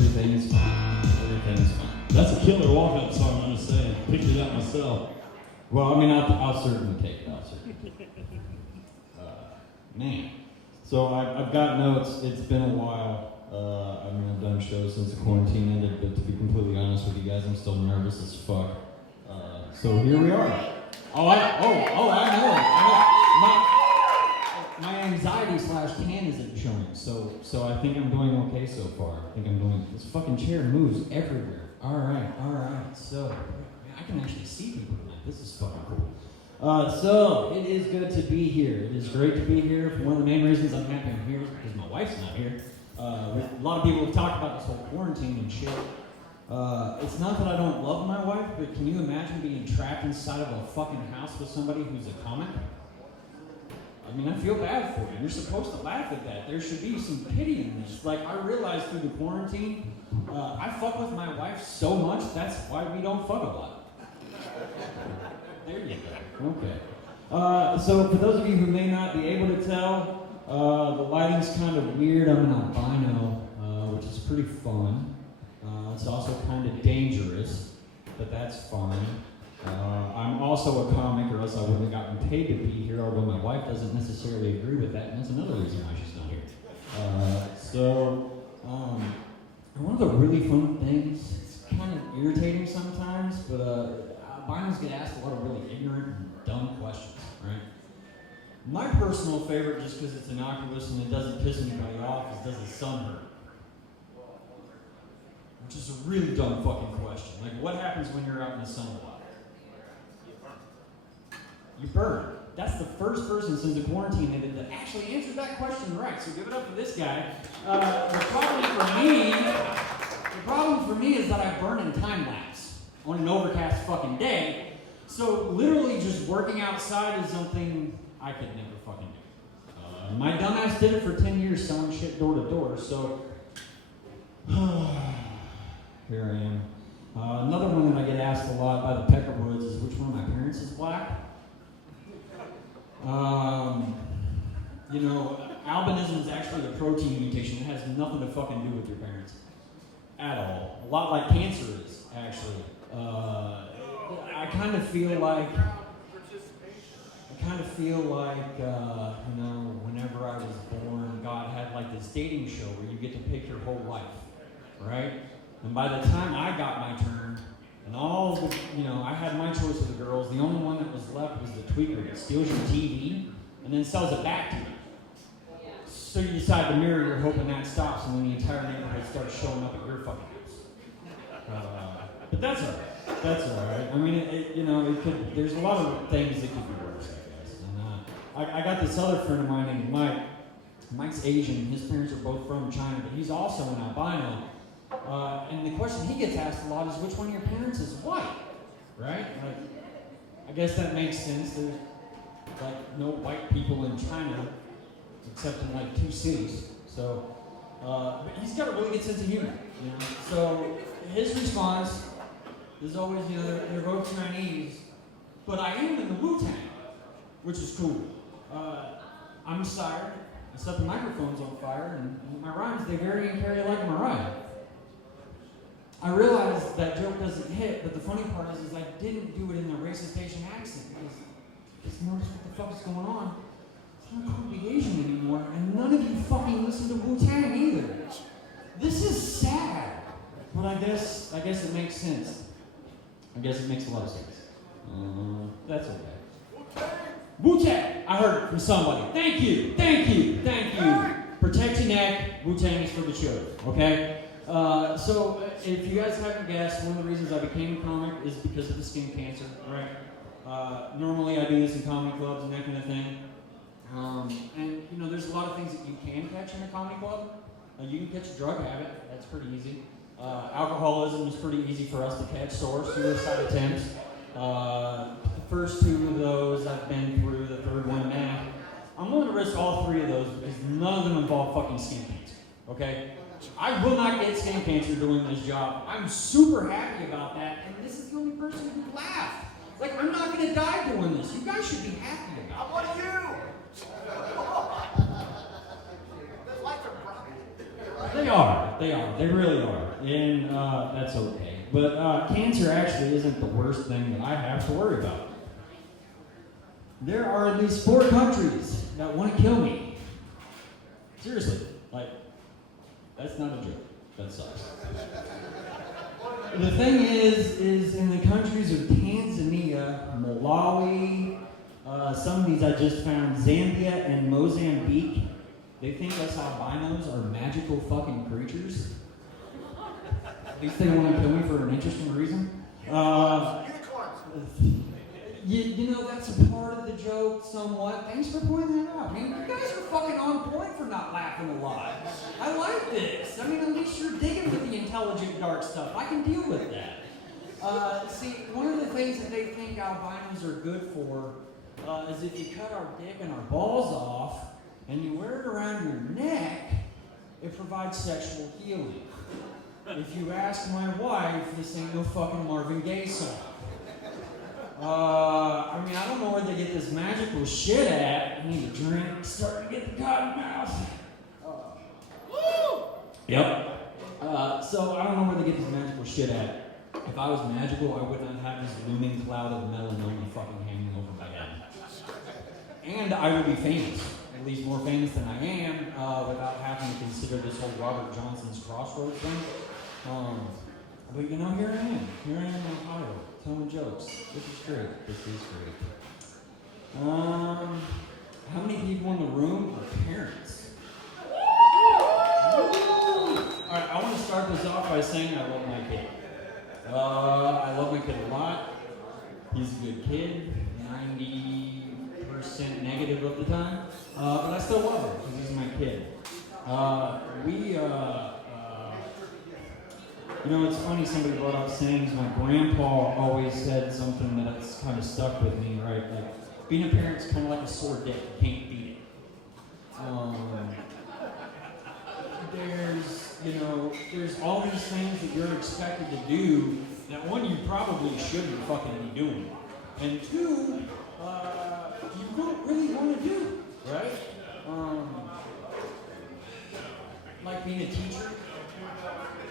Everything is fine. Everything is fine. That's a killer walk-up song, I'm just saying. Picked it out myself. Well, I mean, I'll certainly take it. I'll certainly take it. Man. So I've got notes. It's been a while. I mean, I've done shows since the quarantine ended, but to be completely honest with you guys, I'm still nervous as fuck. So here we are. I know. My anxiety / tan isn't showing, so I think I'm doing okay so far. I think I'm doing. This fucking chair moves everywhere. All right. So I can actually see people tonight. This is fucking cool. So it is good to be here. It is great to be here. One of the main reasons I'm happy I'm here is because my wife's not here. A lot of people have talked about this whole quarantine and shit. It's not that I don't love my wife, but can you imagine being trapped inside of a fucking house with somebody who's a comic? I mean, I feel bad for you. You're supposed to laugh at that. There should be some pity in this. Like, I realized through the quarantine, I fuck with my wife so much, that's why we don't fuck a lot. There you go. Okay. So for those of you who may not be able to tell, the lighting's kind of weird. I'm an albino, which is pretty fun. It's also kind of dangerous, but that's fine. I'm also a comic, or else I wouldn't have gotten paid to be here, although my wife doesn't necessarily agree with that, and that's another reason why she's not here. One of the really fun things, it's kind of irritating sometimes, but albinos get asked a lot of really ignorant and dumb questions, right? My personal favorite, just because it's innocuous and it doesn't piss anybody off, is does the sun hurt? Which is a really dumb fucking question. Like, what happens when you're out in the sun a lot? You burn. That's the first person since the quarantine that actually answered that question right. So give it up to this guy. The problem for me is that I burn in time lapse on an overcast fucking day. So literally just working outside is something I could never fucking do. My dumbass did it for 10 years selling shit door to door. So here I am. Another one that I get asked a lot by the Peckerwoods is which one of my parents is black. Albinism is actually a protein mutation. It has nothing to fucking do with your parents at all. A lot like cancer is, actually. I kind of feel like, whenever I was born, God had like this dating show where you get to pick your whole life, right? And by the time I got my turn, and I had my choice of the girls, the only one that was left was the tweaker that steals your TV and then sells it back to you. So you decide to mirror your hope and that stops, and then the entire neighborhood starts showing up at your fucking house. But that's all right. That's all right. I mean, it could. There's a lot of things that could be worse, I guess. And I got this other friend of mine named Mike. Mike's Asian. His parents are both from China, but he's also an albino. And the question he gets asked a lot is, which one of your parents is white? Right? Like, I guess that makes sense. There's like no white people in China, except in like 2 cities. So, but he's got a really good sense of humor. So his response is always, they're both Chinese, but I am in the Wu-Tang, which is cool. I'm sired. I set the microphones on fire, and my rhymes, they vary and carry like Mariah. I realized that joke doesn't hit, but the funny part is I didn't do it in a racist Asian accent, because just notice what the fuck is going on. It's not cool to be Asian anymore, and none of you fucking listen to Wu-Tang either. This is sad, but I guess it makes sense. I guess it makes a lot of sense. That's okay. Wu-Tang! I heard it from somebody. Thank you. Protect your neck. Wu-Tang is for the children, okay? So, if you guys haven't guessed, one of the reasons I became a comic is because of the skin cancer, right? Normally I do this in comedy clubs and that kind of thing. And, there's a lot of things that you can catch in a comedy club. You can catch a drug habit. That's pretty easy. Alcoholism is pretty easy for us to catch. Suicide attempts. The first 2 of those I've been through. The third one now. I'm willing to risk all 3 of those because none of them involve fucking skin cancer. Okay? I will not get skin cancer doing this job. I'm super happy about that, and this is the only person who laughed. Like, I'm not going to die doing this. You guys should be happy about it. What are you? They are. They really are. And that's okay. But cancer actually isn't the worst thing that I have to worry about. There are at least 4 countries that want to kill me. Seriously. Like, that's not a joke. That sucks. The thing is in the countries of Tanzania, Malawi, some of these I just found, Zambia and Mozambique, they think us albinos are magical fucking creatures. At least they want to kill me for an interesting reason. You know, that's a part of the joke somewhat. Thanks for pointing that out. I mean, you guys are fucking on point for not laughing a lot. I like this. I mean, at least you're digging with the intelligent dark stuff. I can deal with that. See, one of the things that they think albinos are good for is if you cut our dick and our balls off and you wear it around your neck, it provides sexual healing. If you ask my wife, this ain't no fucking Marvin Gaye song. I mean, I don't know where they get this magical shit at. I need a drink. Starting to get the cotton mouth. Yep. So I don't know where they get this magical shit at. If I was magical, I would not have this looming cloud of melanoma fucking hanging over my head. And I would be famous. At least more famous than I am, without having to consider this whole Robert Johnson's Crossroads thing. But you know, here I am. Here I am in Ohio, telling jokes. This is great. This is great. How many people in the room are parents? Alright, I want to start this off by saying I love my kid. I love my kid a lot. He's a good kid, 90% negative of the time. But I still love him because he's my kid. You know, it's funny, somebody brought up sayings. My grandpa always said something that's kind of stuck with me, right? Like, being a parent's kind of like a sore dick. You can't beat it. There's all these things that you're expected to do that, one, you probably shouldn't fucking be doing. And two, you don't really want to do, right? Like being a teacher.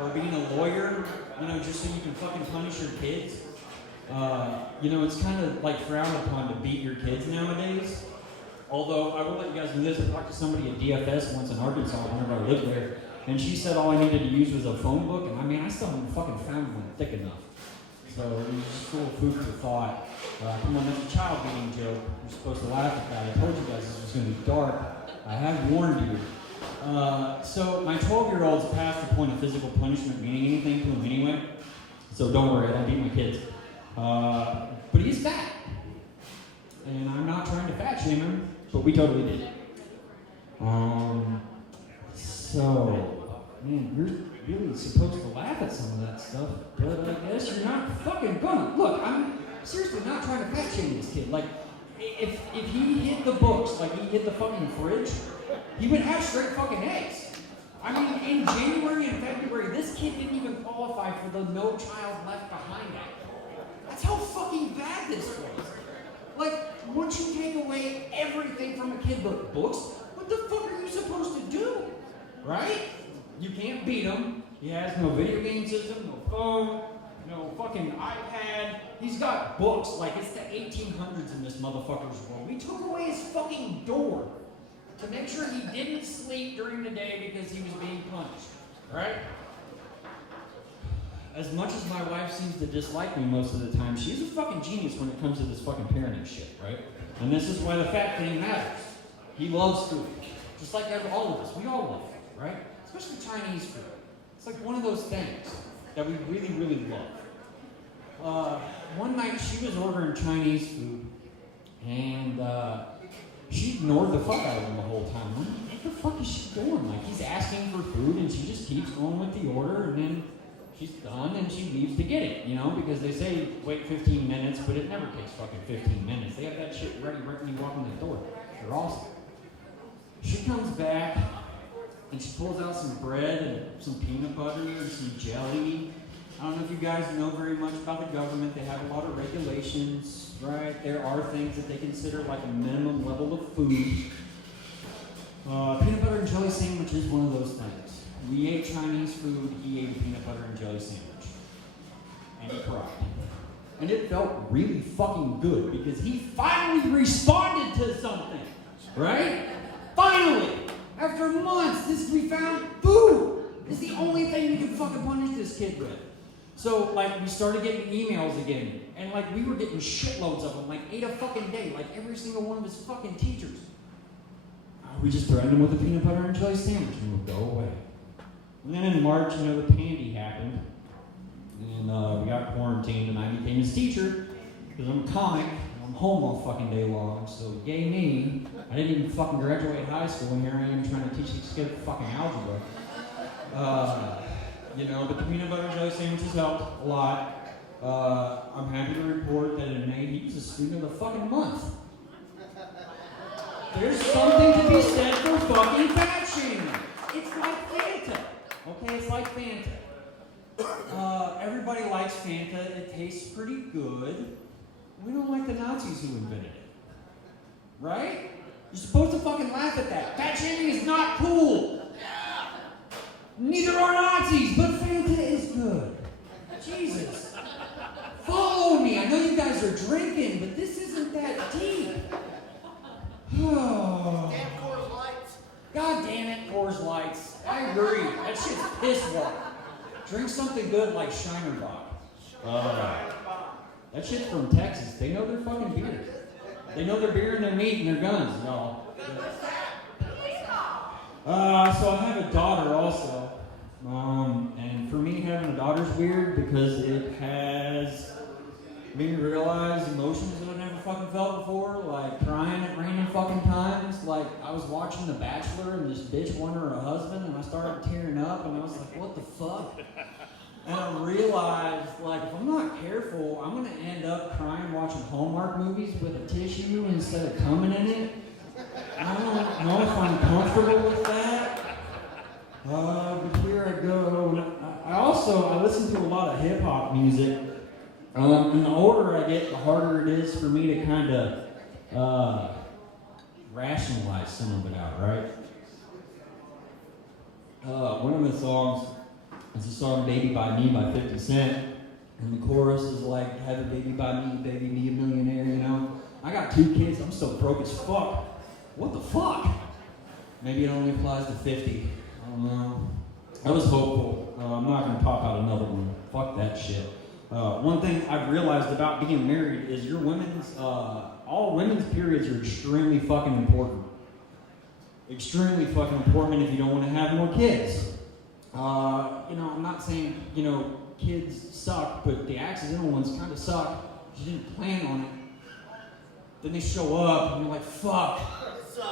Or being a lawyer, just so you can fucking punish your kids. It's kind of like frowned upon to beat your kids nowadays. Although, I will let you guys know this, I talked to somebody at DFS once in Arkansas whenever I lived there, and she said all I needed to use was a phone book, and I still haven't fucking found one thick enough. So, it was just full of food for thought. Come on, that's a child beating joke. You're supposed to laugh at that. I told you guys this was going to be dark. I have warned you. So my 12-year-old's past the point of physical punishment meaning anything to him anyway. So don't worry, I don't beat my kids. But he's fat. And I'm not trying to fat shame him, but we totally did. Man, you're really supposed to laugh at some of that stuff, but I guess you're not fucking gonna. Look, I'm seriously not trying to fat shame this kid. Like, if he hit the books like he hit the fucking fridge, he would have straight fucking A's. I mean, in January and February, this kid didn't even qualify for the No Child Left Behind Act. That's how fucking bad this was. Like, once you take away everything from a kid but books, what the fuck are you supposed to do? Right? You can't beat him. He has no video game system, no phone, no fucking iPad. He's got books. Like, it's the 1800s in this motherfucker's world. We took away his fucking door to make sure he didn't sleep during the day because he was being punished, right? As much as my wife seems to dislike me most of the time, she's a fucking genius when it comes to this fucking parenting shit, right? And this is why the fat thing matters. He loves food, just like all of us. We all love food, right? Especially Chinese food. It's like one of those things that we really, really love. One night she was ordering Chinese food, and she ignored the fuck out of him the whole time. What the fuck is she doing? Like, he's asking for food, and she just keeps going with the order, and then she's done, and she leaves to get it, because they say wait 15 minutes, but it never takes fucking 15 minutes. They have that shit ready right when you walk in the door. They're awesome. She comes back, and she pulls out some bread and some peanut butter and some jelly. I don't know if you guys know very much about the government. They have a lot of regulations, right? There are things that they consider like a minimum level of food. Peanut butter and jelly sandwich is one of those things. We ate Chinese food, he ate a peanut butter and jelly sandwich. And he cried. And it felt really fucking good because he finally responded to something, right? Finally! After months, we found food. It's the only thing we can fucking punish this kid with. So, like, we started getting emails again. And, like, we were getting shitloads of them, like 8 a fucking day, like every single one of his fucking teachers. We just threatened him with a peanut butter and jelly sandwich and we'll go away. And then in March, the pandy happened. And we got quarantined and I became his teacher because I'm a comic. I'm home all fucking day long. So yay me. I didn't even fucking graduate high school and here I am trying to teach these kids fucking algebra. But the peanut butter and jelly sandwiches helped a lot. I'm happy to report that in May he was a student of the fucking month. There's something to be said for fucking fat shaming. It's like Fanta. Okay, it's like Fanta. Everybody likes Fanta. It tastes pretty good. We don't like the Nazis who invented it. Right? You're supposed to fucking laugh at that. Fat shaming is not cool. Neither are Nazis, but Fanta is good. Jesus. Follow me. I know you guys are drinking, but this isn't that deep. Oh. Damn Coors Lights. God damn it, Coors Lights. I agree. That shit's piss water. Drink something good like Shinerbach. That shit's from Texas. They know their fucking beer. They know their beer and their meat and their guns, y'all. So I have a daughter also. And for me, having a daughter's weird because it has made me realize emotions that I've never fucking felt before, like crying at random fucking times. Like I was watching The Bachelor and this bitch won her a husband and I started tearing up and I was like, what the fuck? And I realized, like, if I'm not careful, I'm gonna end up crying watching Hallmark movies with a tissue instead of coming in it. I don't know if I'm comfortable with that. But here I go. I listen to a lot of hip hop music. And the older I get, the harder it is for me to kind of rationalize some of it out, right? One of the songs is the song Baby by Me by 50 Cent. And the chorus is like, have a baby by me, baby, be a millionaire, I got 2 kids, I'm still broke as fuck. What the fuck? Maybe it only applies to 50. I don't know. I was hopeful. I'm not going to pop out another one. Fuck that shit. One thing I've realized about being married is all women's periods are extremely fucking important. Extremely fucking important if you don't want to have more kids. I'm not saying, kids suck, but the accidental ones kind of suck. You didn't plan on it. Then they show up and you're like, fuck.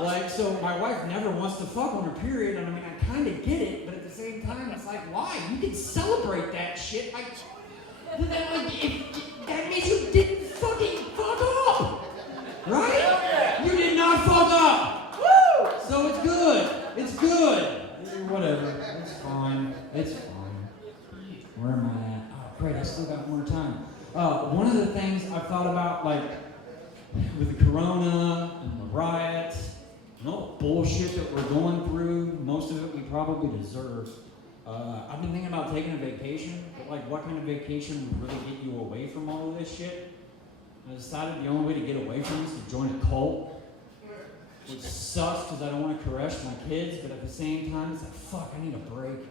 Like, so my wife never wants to fuck on her period, and I kind of get it, but at the same time, it's like, why? You can celebrate that shit. That means you didn't fucking fuck up, right? You did not fuck up. Woo! So it's good. It's good. Whatever. It's fine. It's fine. Where am I at? Oh, great. I still got more time. One of the things I've thought about, like, with the corona and the riots and all the bullshit that we're going through, most of it we probably deserve. I've been thinking about taking a vacation, but like what kind of vacation would really get you away from all of this shit? I decided the only way to get away from this is to join a cult, which sucks because I don't want to caress my kids, but at the same time it's like, fuck, I need a break.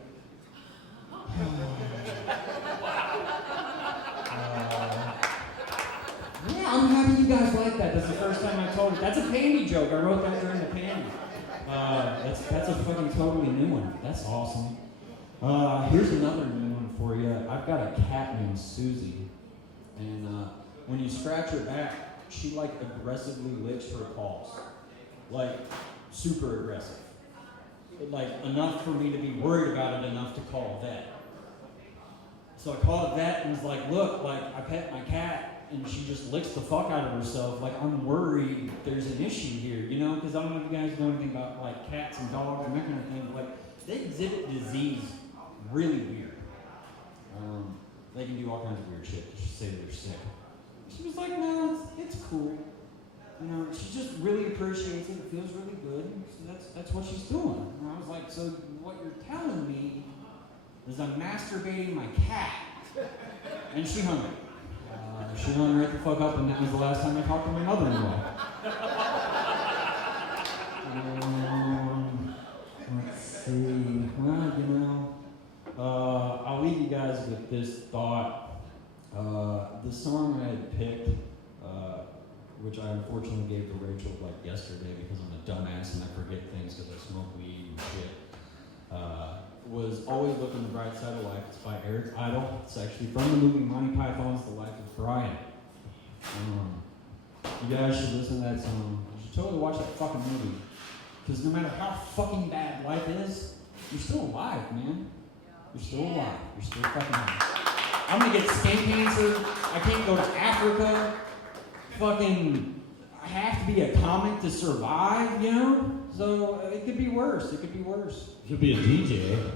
Yeah, I'm happy you guys like that. That's the first time I told it. That's a pandy joke. I wrote that during the pandy. That's a fucking totally new one. That's awesome. Here's another new one for you. I've got a cat named Susie. And when you scratch her back, she like aggressively licks her paws. Like, super aggressive. Like, enough for me to be worried about it enough to call a vet. So I called a vet and was like, look, like, I pet my cat and she just licks the fuck out of herself. Like, I'm worried there's an issue here, because I don't know if you guys know anything about, like, cats and dogs and that kind of thing, but, like, they exhibit disease really weird. They can do all kinds of weird shit to say that they're sick. She was like, no, it's cool. She just really appreciates it. It feels really good. So that's what she's doing. And I was like, so what you're telling me is I'm masturbating my cat. And she hung it. She hung right the fuck up, and that was the last time I talked to my mother-in-law. Let's see. Well, you know, I'll leave you guys with this thought. The song I had picked, which I unfortunately gave to Rachel like yesterday because I'm a dumbass and I forget things because I smoke weed and shit, was Always Look on the Bright Side of Life. It's by Eric Idle. It's actually from the movie Monty Python's The Life of Brian. You guys should listen to that song. You should totally watch that fucking movie. Because no matter how fucking bad life is, you're still alive, man. You're still alive. You're still fucking alive. I'm gonna get skin cancer. I can't go to Africa. Fucking, I have to be a comic to survive, you know? So it could be worse. It could be worse. You should be a DJ.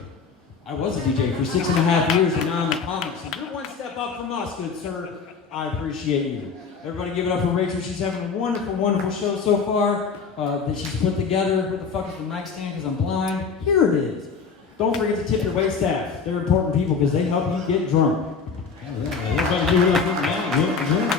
I was a DJ for 6.5 years, and now I'm a comic. So you're one step up from us, good sir. I appreciate you. Everybody give it up for Rachel. She's having a wonderful, wonderful show so far that she's put together. Where the fuck is the nightstand? Because I'm blind. Here it is. Don't forget to tip your wait staff. They're important people because they help you get drunk. Everybody do really good, man.